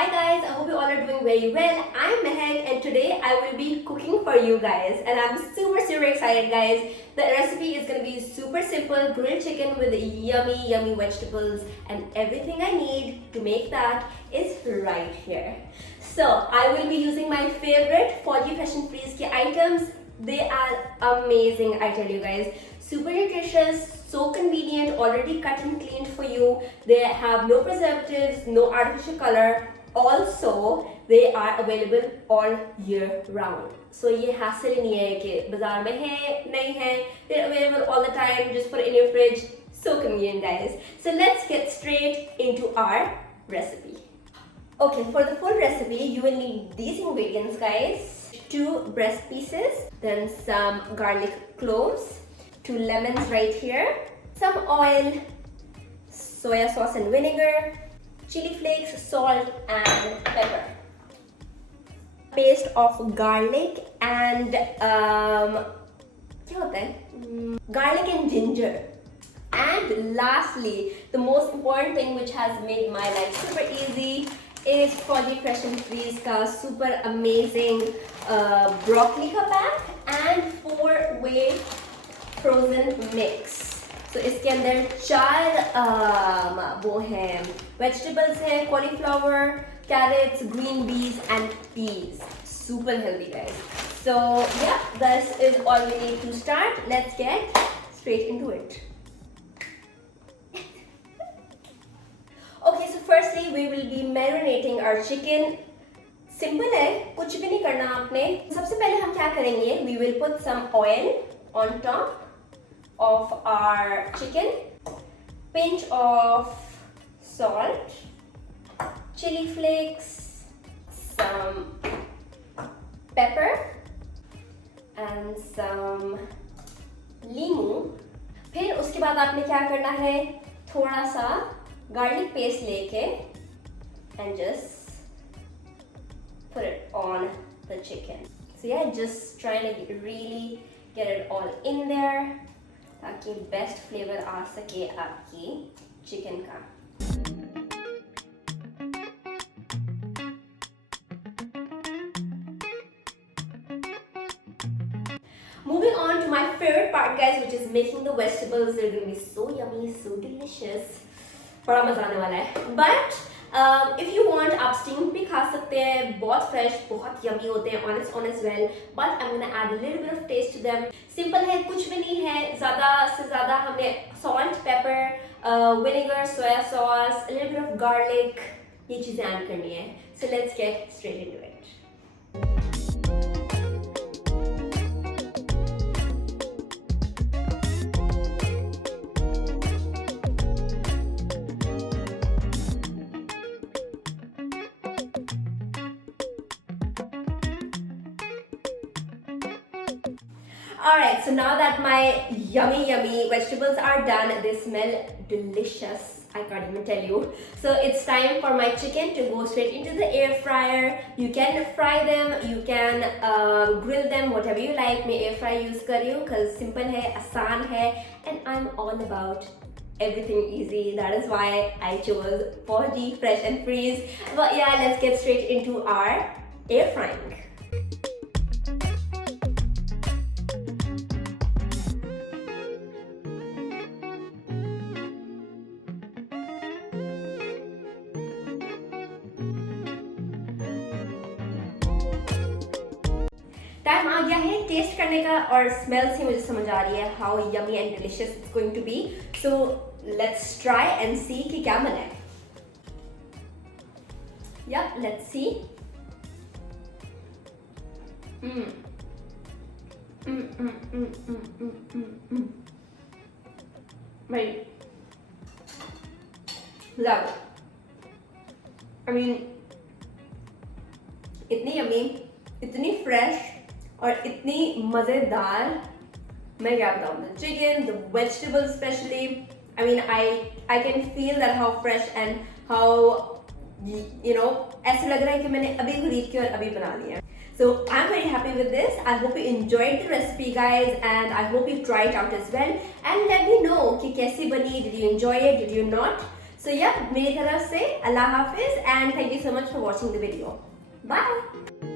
Hi guys, I hope you all are doing very well. I'm Mehak and today I will be cooking for you guys and I'm super excited guys. The recipe is going to be super simple, grilled chicken with yummy vegetables, and everything I need to make that is right here. So I will be using my favorite Foggy Fresh and Freeze ke items. They are amazing, I tell you guys. Super nutritious, so convenient, already cut and cleaned for you. They have no preservatives, no artificial color. Also, they are available all year round. So ये hassle नहीं है कि बाजार में है नहीं है. They're available all the time. Just put it in your fridge. So convenient, guys. So let's get straight into our recipe. Okay, for the full recipe, you will need these ingredients, guys. 2 breast pieces, then some garlic cloves, 2 lemons right here, some oil, soya sauce and vinegar, chili flakes, salt and pepper. Paste of garlic and garlic and ginger. And lastly, the most important thing which has made my life super easy is Foggy Fresh and Freeze का super amazing broccoli का pack and 4-way frozen mix. So इसके अंदर 4 वो हैं vegetables हैं, cauliflower, carrots, green beans and peas. Super healthy, guys. So yeah, this is all we need to start. Let's get straight into it. Okay, so firstly we will be marinating our chicken. Simple है, कुछ भी नहीं करना आपने. सबसे पहले हम क्या करेंगे? We will put some oil on top of our chicken, pinch of salt, chili flakes, some pepper and some लीमू. फिर उसके बाद आपने क्या करना है? थोड़ा सा garlic paste लेके and just put it on the chicken. So yeah, just trying to really get it all in there ताकि best flavor आ सके आपकी chicken का. Moving on to my favorite part, guys, which is making the vegetables. They're going to be so yummy, so delicious. बड़ा मजा आने वाला है. But if you want, आप steam भी खा सकते हैं. बहुत fresh, बहुत yummy होते हैं on as well. But I'm gonna add a little bit of taste to them. Simple है, कुछ भी नहीं है. ज़्यादा से ज़्यादा हमने salt, pepper, vinegar, soya sauce, a little bit of garlic. ये चीज़ें add करनी है. So let's get straight into it. Alright, so now that my yummy vegetables are done, they smell delicious. I can't even tell you. So it's time for my chicken to go straight into the air fryer. You can fry them, you can grill them, whatever you like. मैं air fry use कर रही हूँ because simple है, आसान है, and I'm all about everything easy. That is why I chose Foggy Fresh and Freeze. But yeah, let's get straight into our air frying. Time आ गया है टेस्ट करने का और स्मेल से मुझे समझ आ रही है how yummy and delicious it's going to be. So let's try and see कि क्या बना है. या let's see. Right. Love it. I mean, इतनी यमी, इतनी फ्रेश और इतनी मज़ेदार. मैं क्या बताऊँ. The chicken, the vegetables especially. I mean, I can feel that how fresh and how ऐसा लग रहा है कि मैंने अभी खरीद के और अभी बना लिया. So I'm very happy with this. I hope you enjoyed the recipe, guys, and I hope you try it out as well. And let me know कि कैसी बनी. Did you enjoy it? Did you not? So yeah, मेरी तरफ से अल्लाह हाफिज and thank you so much for watching the video. Bye.